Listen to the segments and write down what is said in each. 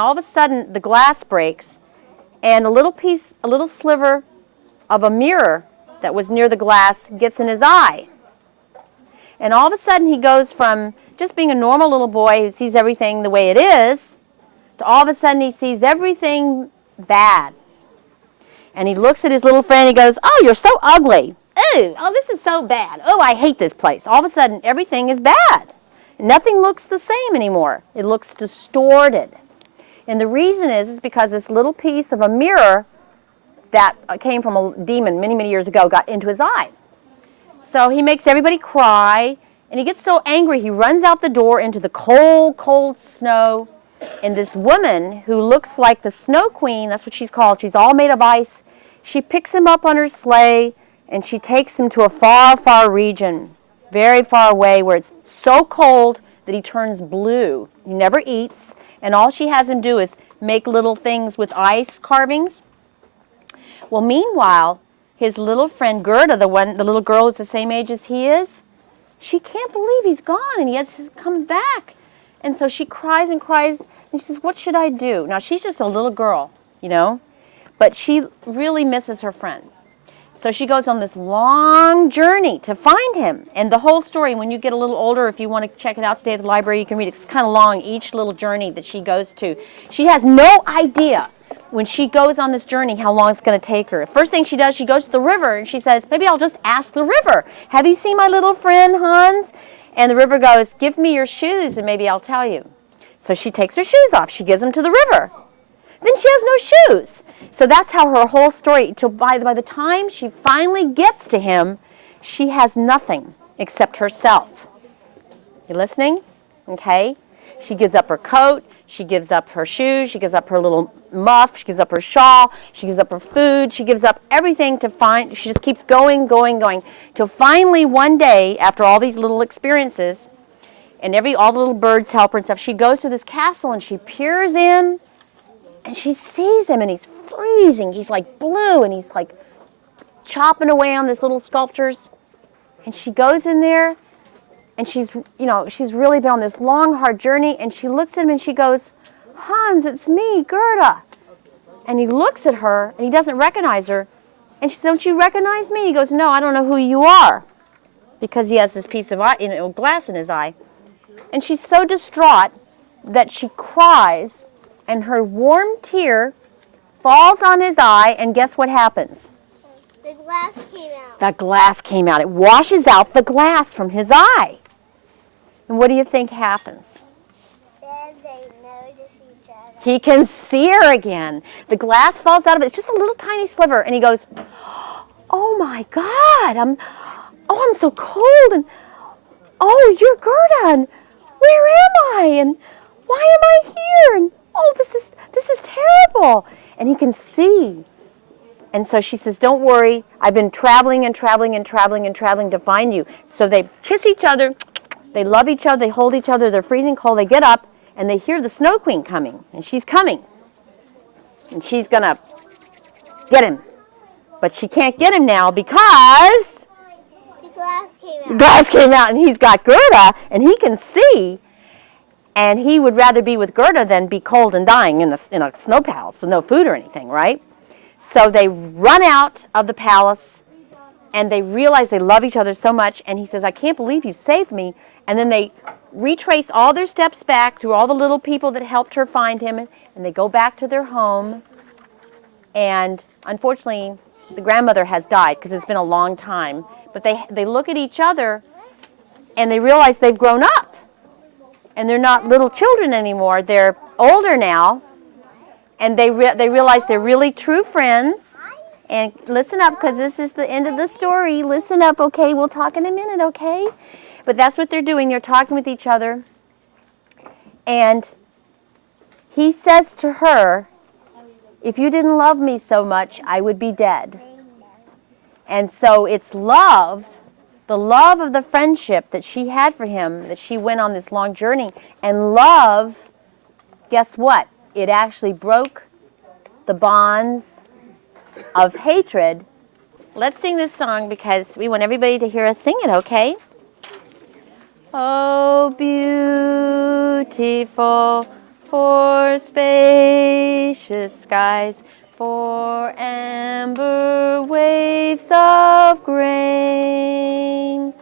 All of a sudden, the glass breaks, and a little sliver of a mirror that was near the glass gets in his eye. And all of a sudden, he goes from just being a normal little boy who sees everything the way it is, to all of a sudden he sees everything bad. And he looks at his little friend and he goes, "Oh, you're so ugly. Oh, this is so bad. Oh, I hate this place." All of a sudden, everything is bad. Nothing looks the same anymore. It looks distorted. And the reason is because this little piece of a mirror that came from a demon many, many years ago got into his eye. So he makes everybody cry, and he gets so angry he runs out the door into the cold, cold snow. And this woman who looks like the Snow Queen, that's what she's called, she's all made of ice, she picks him up on her sleigh, and she takes him to a far, far region, very far away, where it's so cold that he turns blue. He never eats. And all she has him do is make little things with ice carvings. Well, meanwhile, his little friend Gerda, the little girl who's the same age as he is, she can't believe he's gone and he has come back. And so she cries and cries, and she says, "What should I do?" Now, she's just a little girl, but she really misses her friend. So she goes on this long journey to find him. And the whole story, when you get a little older, if you want to check it out today at the library, you can read it. It's kind of long, each little journey that she goes to. She has no idea when she goes on this journey how long it's going to take her. First thing she does, she goes to the river, and she says, "Maybe I'll just ask the river. Have you seen my little friend, Hans?" And the river goes, "Give me your shoes, and maybe I'll tell you." So she takes her shoes off. She gives them to the river. Then she has no shoes. So that's how her whole story, by the time she finally gets to him, she has nothing except herself. You listening? Okay. She gives up her coat. She gives up her shoes. She gives up her little muff. She gives up her shawl. She gives up her food. She gives up everything to find. She just keeps going, going, going. Till finally one day, after all these little experiences, and all the little birds help her and stuff, she goes to this castle and she peers in. And she sees him, and he's freezing. He's like blue, and he's like chopping away on these little sculptures. And she goes in there, and she's really been on this long, hard journey. And she looks at him, and she goes, "Hans, it's me, Gerda." And he looks at her, and he doesn't recognize her. And she says, "Don't you recognize me?" He goes, "No, I don't know who you are," because he has this piece of glass in his eye. And she's so distraught that she cries. And her warm tear falls on his eye, and guess what happens? The glass came out. The glass came out. It washes out the glass from his eye. And what do you think happens? Then they notice each other. He can see her again. The glass falls out of it. It's just a little tiny sliver. And he goes, "Oh, my God. I'm so cold. And, oh, you're Gerda. And where am I? And why am I here? And oh, this is terrible." And he can see. And so she says, "Don't worry. I've been traveling and traveling and traveling and traveling to find you." So they kiss each other. They love each other. They hold each other. They're freezing cold. They get up, and they hear the Snow Queen coming. And she's coming. And she's going to get him. But she can't get him now because the glass came out. The glass came out, and he's got Gerda, and he can see. And he would rather be with Gerda than be cold and dying in a snow palace with no food or anything, right? So they run out of the palace, and they realize they love each other so much. And he says, "I can't believe you saved me." And then they retrace all their steps back through all the little people that helped her find him, and they go back to their home. And unfortunately, the grandmother has died because it's been a long time. But they look at each other, and they realize they've grown up. And they're not little children anymore. They're older now. And they realize they're really true friends. And listen up, because this is the end of the story. Listen up, okay? We'll talk in a minute, okay? But that's what they're doing. They're talking with each other. And he says to her, "If you didn't love me so much, I would be dead." And so it's love, the love of the friendship that she had for him, that she went on this long journey. And love, guess what? It actually broke the bonds of hatred. Let's sing this song because we want everybody to hear us sing it, okay? Oh, beautiful for spacious skies, for amber waves of grain,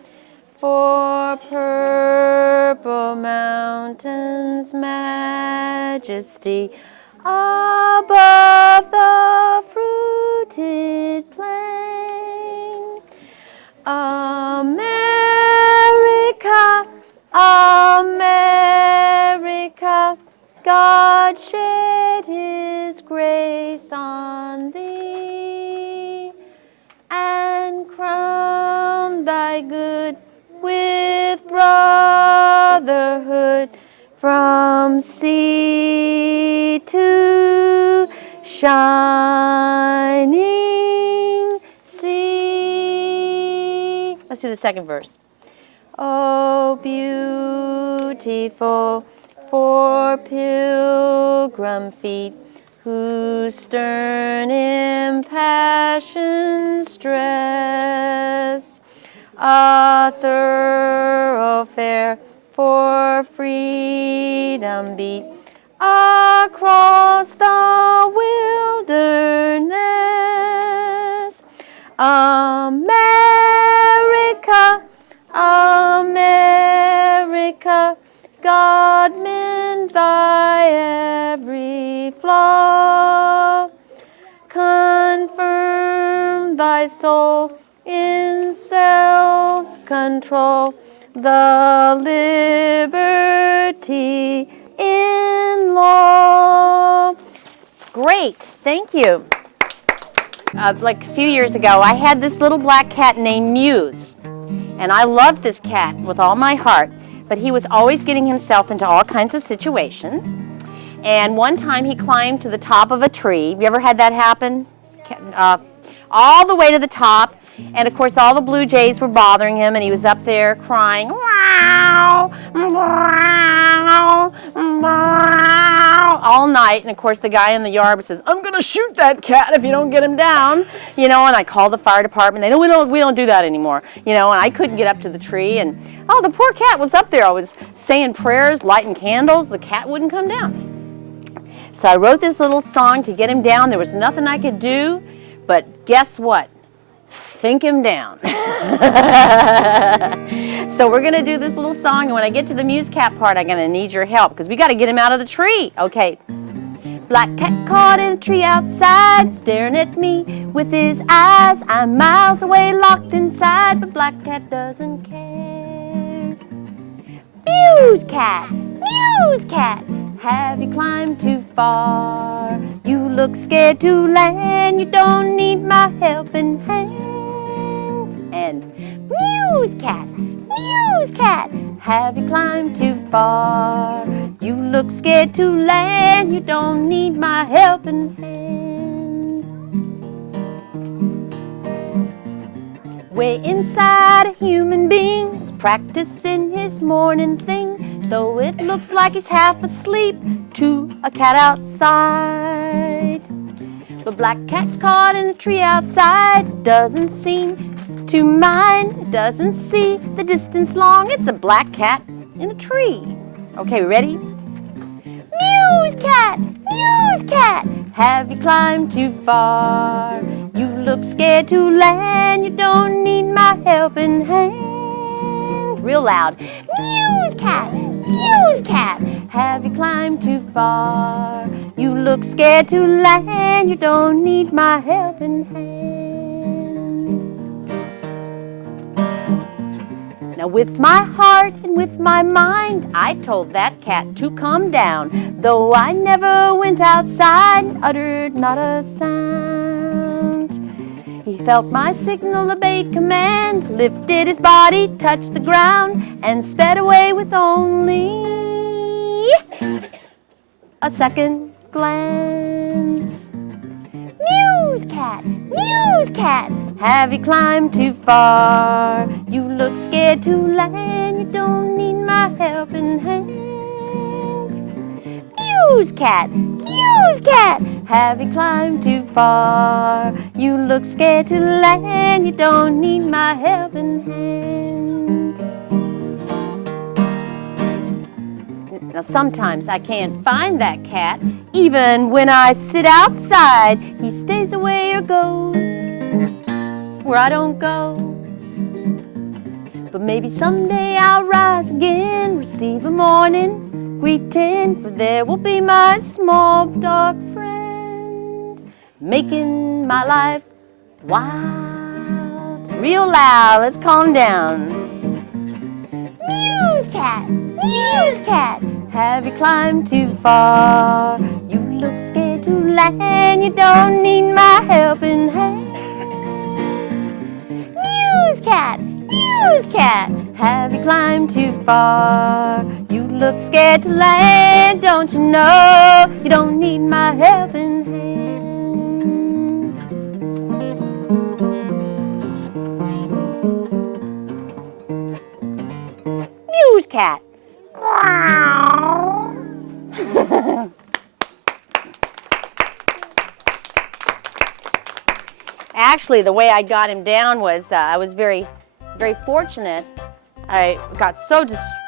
for purple mountains' majesty above the fruited plain. America, America, God shed His grace on thee, and crown thy good with brotherhood from sea to shining sea. Let's do the second verse. Oh, beautiful for pilgrim feet, whose stern impassioned stress a thoroughfare for freedom beat across the wilderness. America, America, God mend thy every flaw, confirm thy soul in self-control, the liberty in law. Great, thank you. Like a few years ago, I had this little black cat named Muse, and I loved this cat with all my heart, but he was always getting himself into all kinds of situations. And one time he climbed to the top of a tree. Have you ever had that happen? All the way to the top. And of course all the blue jays were bothering him, and he was up there crying, wow, wow, wow, all night. And of course the guy in the yard says, I'm going to shoot that cat if you don't get him down. You know, and I called the fire department. They know we don't do that anymore. You know, and I couldn't get up to the tree, and oh, the poor cat was up there. I was saying prayers, lighting candles. The cat wouldn't come down. So I wrote this little song to get him down. There was nothing I could do, but guess what? Think him down. So we're going to do this little song, and when I get to the Muse cat part, I'm going to need your help, because we got to get him out of the tree. Okay. Black cat caught in a tree outside, staring at me with his eyes. I'm miles away, locked inside, but black cat doesn't care. Muse cat, have you climbed too far? You look scared to land, you don't need my helping hand. And Muse cat, have you climbed too far? You look scared to land, you don't need my helping hand. Way inside, a human being is practicing his morning thing, though it looks like he's half asleep to a cat outside. But black cat caught in a tree outside doesn't seem to mind, doesn't see the distance long. It's a black cat in a tree. Okay, ready? Muse cat, have you climbed too far? You look scared to land, you don't need my helping hand. Real loud. Muse cat, have you climbed too far? You look scared to land, you don't need my helping hand. Now with my heart and with my mind, I told that cat to come down, though I never went outside and uttered not a sound. He felt my signal, obeyed command, lifted his body, touched the ground, and sped away with only a second glance. Muse cat, have you climbed too far? You look scared to land, you don't need my helping hand. Muse cat, have you climbed too far? You look scared to land, you don't need my helping hand. Now sometimes I can't find that cat. Even when I sit outside, he stays away or goes where I don't go. But maybe someday I'll rise again, receive a morning greeting, for there will be my small dark friend, making my life wild. Real loud, let's calm down. Muse cat, have you climbed too far? You look scared to land, you don't need my helping hand. Muse cat, have you climbed too far? You look scared to land, don't you know? You don't need my helping hand. Muse cat. Actually, the way I got him down was I was very fortunate. I got so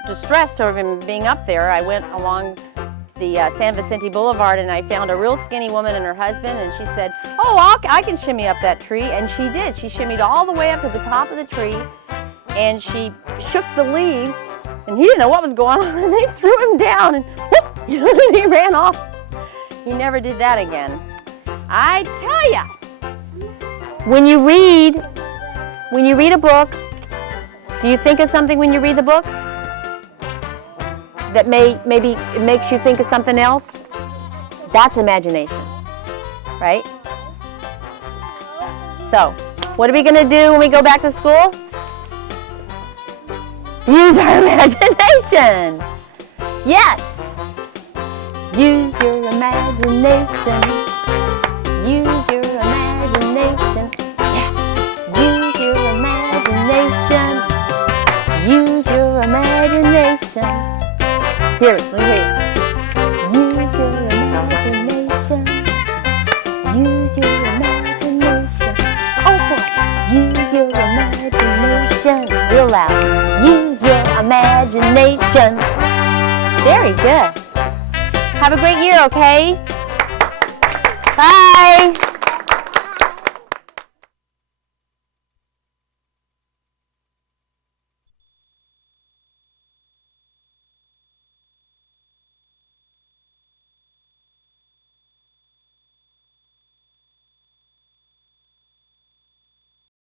distressed over him being up there. I went along the San Vicente Boulevard and I found a real skinny woman and her husband, and she said, "Oh, I can shimmy up that tree," and she did. She shimmied all the way up to the top of the tree, and she shook the leaves, and he didn't know what was going on, and they threw him down, and whoop, he ran off. He never did that again. I tell ya, when you read a book, do you think of something when you read the book that maybe it makes you think of something else? That's imagination, right? So, what are we going to do when we go back to school? Use our imagination. Yes. Use your imagination. Use your imagination. Yeah. Use your imagination. Use your imagination. Here, let me hear you. Use your imagination. Use your imagination. Oh boy. Use your imagination. Real loud. Use your imagination. Very good. Have a great year, okay? Bye.